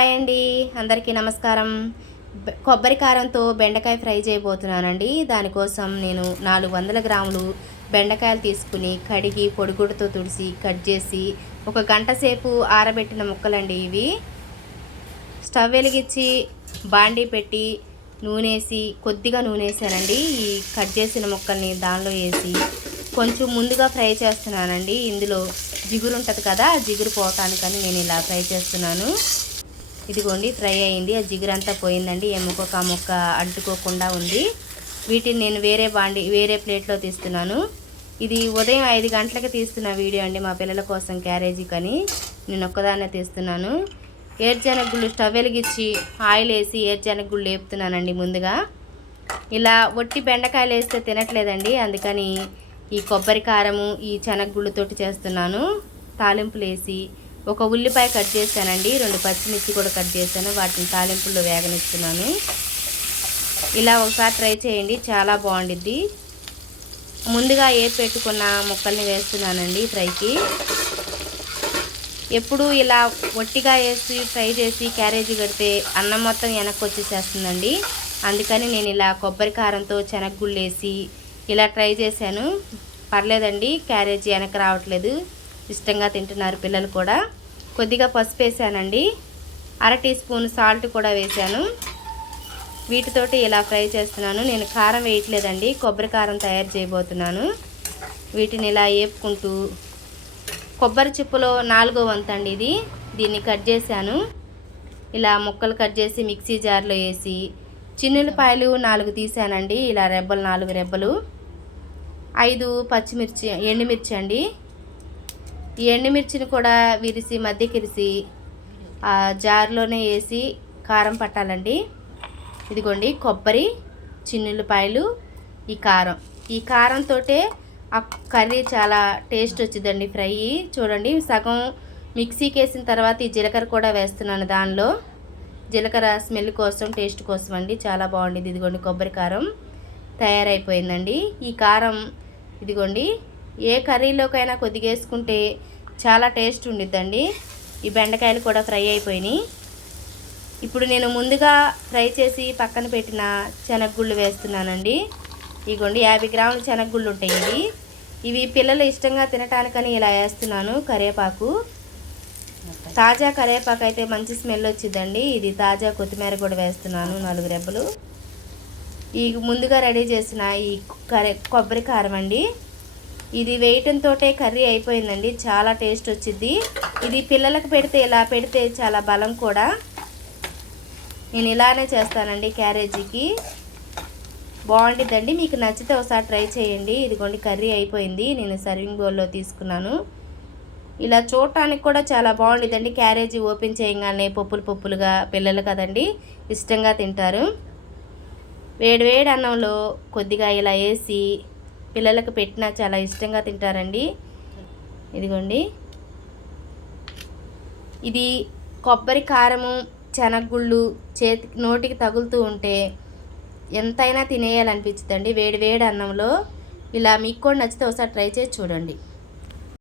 Hi అండి, అందరికీ నమస్కారం. కొబ్బరి కారంతో బెండకాయ ఫ్రై చేయబోతున్నానండి. దానికోసం నేను 400 గ్రాములు బెండకాయలు తీసుకుని కడిగి పొడిగుడ్డతో తుడిసి కట్ చేసి 1 గంట సేపు ఆరబెట్టిన ముక్కలండి ఇవి. స్టవ్ వెలిగించి బాండీ పెట్టి కొద్దిగా నూనె వేసానండి. ఈ కట్ చేసిన ముక్కల్ని దానిలో వేసి కొంచెం ముందుగా ఫ్రై చేస్తున్నానండి. ఇందులో జిగురు ఉంటుంది కదా, జిగురు పోవటానికని నేను ఇలా ఫ్రై చేస్తున్నాను. ఇదిగోండి ఫ్రై అయింది, ఆ జిగురంతా పోయిందండి. ఎముకొక ముక్క అంటుకోకుండా ఉంది. వీటిని నేను వేరే ప్లేట్లో తీస్తున్నాను. ఇది ఉదయం 5 గంటలకు తీస్తున్న వీడియో అండి, మా పిల్లల కోసం క్యారేజీకని నేను ఒక్కదాన్నే తీస్తున్నాను. ఏరుశనగగుళ్ళు స్టవ్ వెలిగించి ఆయిల్ వేసి ఏరుశనగగుళ్ళు వేపుతున్నానండి. ముందుగా ఇలా ఒట్టి బెండకాయలు వేస్తే తినట్లేదండి, అందుకని ఈ కొబ్బరి కారము ఈ శనగగుళ్ళతోటి చేస్తున్నాను. తాలింపులు వేసి 1 ఉల్లిపాయ కట్ చేశానండి, 2 పచ్చిమిర్చి కూడా కట్ చేశాను. వాటిని తాలింపుల్లో వేగనిస్తున్నాను. ఇలా ఒకసారి ట్రై చేయండి, చాలా బాగుండిద్ది. ముందుగా పెట్టుకున్న ముక్కల్ని వేస్తున్నానండి ఫ్రైకి. ఎప్పుడు ఇలా ఒట్టిగా వేసి ఫ్రై చేసి క్యారేజీ కడితే అన్నం మొత్తం వెనక్కి వచ్చేసేస్తుందండి. అందుకని నేను ఇలా కొబ్బరి కారంతో శనగగుళ్ళు వేసి ఇలా ట్రై చేశాను. పర్లేదండి, క్యారేజీ వెనక్కి రావట్లేదు, ఇష్టంగా తింటున్నారు పిల్లలు కూడా. కొద్దిగా పసుపు వేసానండి, 1/2 టీ స్పూన్ సాల్ట్ కూడా వేసాను. వీటితోటి ఇలా ఫ్రై చేస్తున్నాను. నేను కారం వేయట్లేదండి, కొబ్బరి కారం తయారు చేయబోతున్నాను. వీటిని ఇలా వేపుకుంటూ కొబ్బరి చిప్పలో 4వ వంతు అండి ఇది, దీన్ని కట్ చేశాను. ఇలా ముక్కలు కట్ చేసి మిక్సీ జార్లో వేసి చిన్నులపాయలు 4 తీసానండి. ఇలా రెబ్బలు 4 రెబ్బలు, 5 పచ్చిమిర్చి ఎండుమిర్చి అండి. ఈ ఎండుమిర్చిని కూడా విరిసి మధ్యకిరిసి ఆ జార్లోనే వేసి కారం పట్టాలండి. ఇదిగోండి కొబ్బరి, చిన్నులపాయలు, ఈ కారంతో ఆ కర్రీ చాలా టేస్ట్ వచ్చిందండి ఫ్రై. చూడండి, సగం మిక్సీకి వేసిన తర్వాత ఈ జీలకర్ర కూడా వేస్తున్నాను దానిలో. జీలకర్ర స్మెల్ కోసం, టేస్ట్ కోసం అండి, చాలా బాగుండేది. ఇదిగోండి కొబ్బరి కారం తయారైపోయిందండి. ఈ కారం ఇదిగోండి ఏ కర్రీలోకైనా కొద్దిగా వేసుకుంటే చాలా టేస్ట్ ఉండిద్దండి. ఈ బెండకాయలు కూడా ఫ్రై అయిపోయినాయి. ఇప్పుడు నేను ముందుగా ఫ్రై చేసి పక్కన పెట్టిన శనగగుళ్ళు వేస్తున్నానండి. ఇదిగోండి 50 గ్రాముల శనగగుళ్ళు ఉంటాయి ఇవి పిల్లలు ఇష్టంగా తినటానికని ఇలా వేస్తున్నాను. కరివేపాకు, తాజా కరివేపాకు అయితే మంచి స్మెల్ వచ్చిందండి. ఇది తాజా కొత్తిమీర కూడా వేస్తున్నాను, 4 రెబ్బలు. ఈ ముందుగా రెడీ చేసిన ఈ కొబ్బరి కారం అండి, ఇది వేయటంతో కర్రీ అయిపోయిందండి. చాలా టేస్ట్ వచ్చింది. ఇది పిల్లలకు ఇలా పెడితే చాలా బలం కూడా. నేను ఇలానే చేస్తానండి క్యారేజీకి, బాగుండిద్దండి. మీకు నచ్చితే ఒకసారి ట్రై చేయండి. ఇదిగోండి కర్రీ అయిపోయింది, నేను సర్వింగ్ బౌల్లో తీసుకున్నాను. ఇలా చూడటానికి కూడా చాలా బాగుండిద్దండి. క్యారేజీ ఓపెన్ చేయగానే పప్పులుగా పిల్లలు కదండి, ఇష్టంగా తింటారు. వేడి అన్నంలో కొద్దిగా ఇలా వేసి పిల్లలకు పెట్టినా చాలా ఇష్టంగా తింటారండి. ఇదిగోండి, ఇది కొబ్బరి కారము శనగగుళ్ళు నోటికి తగులుతూ ఉంటే ఎంతైనా తినేయాలనిపించుద్దండి వేడి అన్నంలో. ఇలా మీకు కూడా నచ్చితే ఒకసారి ట్రై చేసి చూడండి.